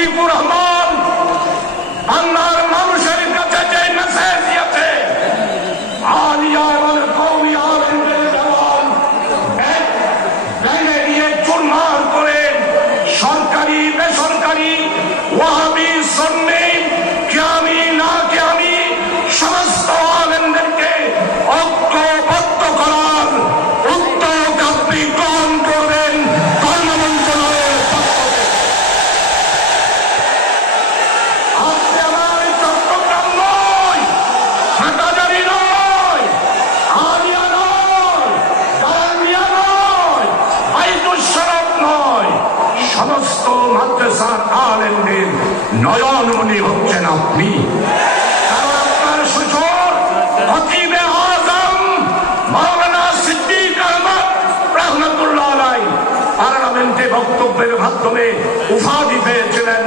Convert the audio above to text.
লতিফুর রহমান বাংলার মানুষের কাছে যে মেসেজ দিয়েছে, আলিয়া এবং কওমি আলেমদের দেওয়াল ভেঙে দিয়ে চুরমার করে সরকারি বেসরকারি ওয়াহাবি সুন্নি কিয়ামি না কিয়ামি সমস্ত আলেমদেরকে ঐক্যবদ্ধ করার উদ্যোগ আপনি গ্রহণ করবেন ধর্ম মন্ত্রণালয়ের পক্ষ থেকে। আজকে আমার চট্টগ্রাম নয়, হাটাজারি নয়, আলিয়া নয়, গাঙ্গিয়া নয়, বাইতুল শরফ নয়, সমস্ত মাদ্রাসার আলেমদের নয়নমণি হচ্ছেন আপনি। কারণ আপনার সুযোগ খতিবে আযম মাওলানা সিদ্দিক আহমদ রাহমাতুল্লাহ আলাইহি পার্লামেন্টে বক্তব্যের মাধ্যমে উপাধি পেয়েছিলেন